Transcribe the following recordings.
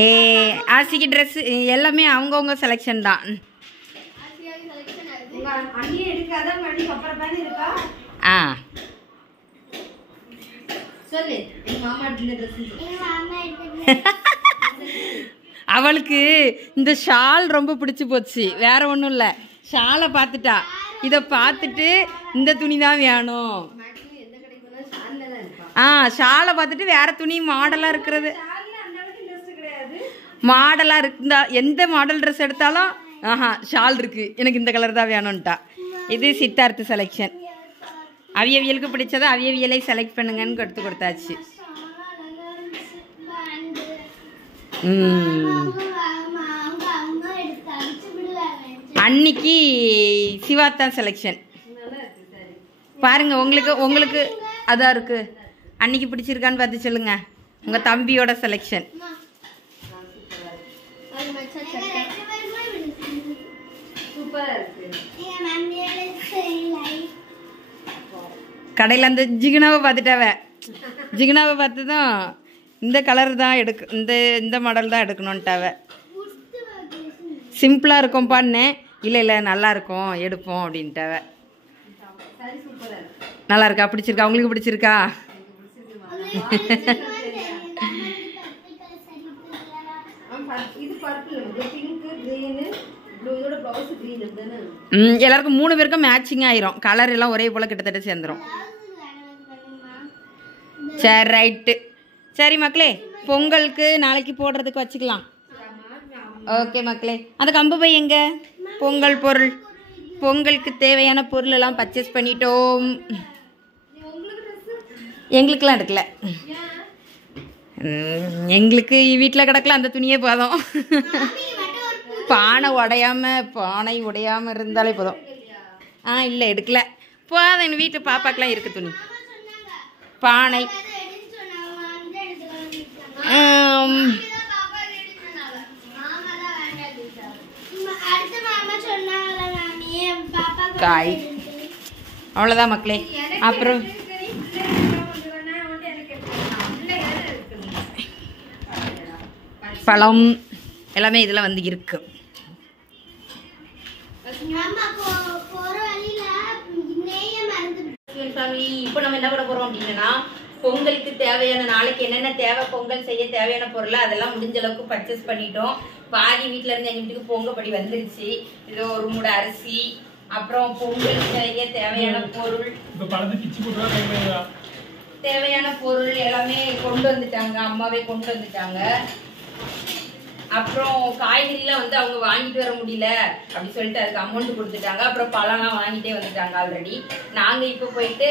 ஏ ஆசிக்கு dress எல்லாமே அவங்கவுங்க selection தான். ஆ அவளுக்கு இந்த ஷால் ரொம்ப பிடிச்சி போச்சு, வேற ஒன்றும் இல்லை. ஷாலை பார்த்துட்டா, இதை பார்த்துட்டு இந்த துணி தான் வேணும். ஷாலை பார்த்துட்டு வேற துணி மாடலாக இருக்கிறது, மாடலாக இருந்தா எந்த மாடல் ட்ரெஸ் எடுத்தாலும் ஷால் இருக்கு, எனக்கு இந்த கலர் தான் வேணும்ட்டா. இது சித்தார்த்து செலெக்ஷன். அவியவியலுக்கு பிடிச்சதை அவியவியலை செலக்ட் பண்ணுங்கன்னு எடுத்து கொடுத்தாச்சு. அன்னைக்கு சிவாத்தான் செலெக்ஷன் பாருங்க. உங்களுக்கு அதான் இருக்கு. அன்னைக்கு பிடிச்சிருக்கான்னு பார்த்து சொல்லுங்க. உங்க தம்பியோட செலெக்ஷன். கடையில் அந்த ஜிகினாவை பார்த்துட்டாவ, ஜிகினாவை பார்த்துதான் இந்த கலர் தான் இந்த மாடல் தான் எடுக்கணுன்ட்டாவ. சிம்பிளாக இருக்கும்ப்பான்னு. இல்லை நல்லா இருக்கும் எடுப்போம் அப்படின்ட்டாவ. நல்லா இருக்கா? பிடிச்சிருக்கா? உங்களுக்கு பிடிச்சிருக்கா? எல்லாருக்கும் 3 பேருக்கும் மேட்சிங் ஆயிரும். கலர் எல்லாம் ஒரே போல கிட்டத்தட்ட சேர்ந்துரும். சரி ரைட்டு. சரி மக்களே, பொங்கலுக்கு நாளைக்கு போடுறதுக்கு வச்சுக்கலாம். ஓகே மக்களே, அந்த கம்பு பை எங்க? பொங்கல் பொருள், பொங்கலுக்கு தேவையான பொருள் எல்லாம் பர்ச்சேஸ் பண்ணிட்டோம். எங்களுக்கெல்லாம் எடுக்கல, எங்களுக்கு வீட்டில் கிடக்கல அந்த துணியே போதும். பானை உடையாம இருந்தாலே போதும். இல்லை எடுக்கல, போதும். எங்கள் வீட்டில் பாப்பாக்கெலாம் இருக்குது துணி. பானை காய் அவ்வளோதான் மக்களே. அப்புறம் பழம் எல்லாமே இதில் வந்து இருக்கு. இப்போ நம்ம என்ன பண்ண போறோம் அப்படின்னா, பொங்கலுக்கு தேவையான நாளைக்கு என்னென்ன தேவை, பொங்கல் செய்ய தேவையான பொருள் அதெல்லாம் முடிஞ்ச அளவுக்கு பர்ச்சேஸ் பண்ணிட்டோம். பாதி வீட்டில இருந்து எங்க வீட்டுக்கு பொங்கப்படி வந்துருச்சு. இது ஒரு மூடை அரிசி, அப்புறம் பொங்கல் செய்ய தேவையான பொருள் எல்லாமே கொண்டு வந்துட்டாங்க, அம்மாவே கொண்டு வந்துட்டாங்க. அப்புறம் காய்கறிலாம் வந்து அவங்க வாங்கிட்டு வர முடியல அப்படி சொல்லிட்டு அதுக்கு அமௌண்ட் கொடுத்துட்டாங்க. அப்புறம் பழம்லாம் வாங்கிட்டே வந்துட்டாங்க ஆல்ரெடி. நாங்கள் இப்போ போயிட்டு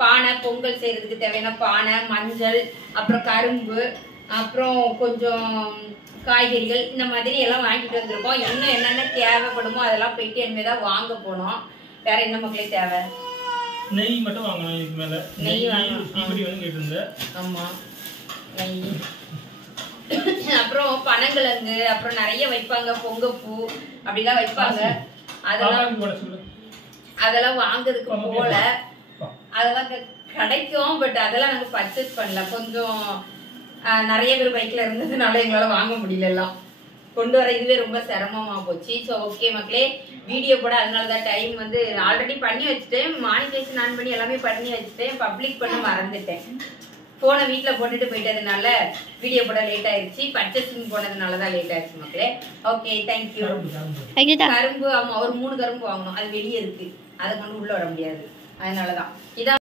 பானை, பொங்கல் செய்யறதுக்கு தேவையான பானை, மஞ்சள், அப்புறம் கரும்பு, அப்புறம் கொஞ்சம் காய்கறிகள் இந்த மாதிரி எல்லாம் வாங்கிட்டு வந்திருக்கோம். இன்னும் என்னென்ன தேவைப்படுமோ அதெல்லாம் போயிட்டு இனிமேதான் வாங்க போனோம். வேற என்ன மக்களே தேவை? நெய் மட்டும் வாங்கணும். இதுக்கு மேல நெய் வாங்கணும். ஆமா, நெய். அப்புறம் பனங்கிழங்கு, அப்புறம் நிறைய வைப்பாங்க, பொங்கப்பூ அப்படிலாம் வைப்பாங்க. அதெல்லாம் வாங்குறதுக்கு போல, அதெல்லாம் கிடைக்கும். பட் அதெல்லாம் நாங்க பர்ச்சேஸ் பண்ணல. கொஞ்சம் நிறைய பேர் பைக்ல இருந்ததுனால எங்களால வாங்க முடியல. எல்லாம் கொண்டு வர இதுவே ரொம்ப சிரமமா போச்சு. ஸோ ஓகே மக்களே, வீடியோ போட அதனாலதான் டைம் வந்து ஆல்ரெடி பண்ணி வச்சுட்டேன். மானிட்டேஷன் ஆன் பண்ணி எல்லாமே பண்ணி வச்சுட்டேன். பப்ளிக் பண்ண மறந்துட்டேன். போனை வீட்டில் போட்டுட்டு போயிட்டதுனால வீடியோ போட லேட் ஆயிடுச்சு. பர்ச்சேசிங் போனதுனாலதான் லேட் ஆயிடுச்சு மக்களே. Okay, thank you. கரும்பு, ஆமா, ஒரு 3 கரும்பு வாங்கணும். அது வெளியே இருக்கு, அதை கொண்டு உள்ள வர முடியாது. அதனாலதான் இதான்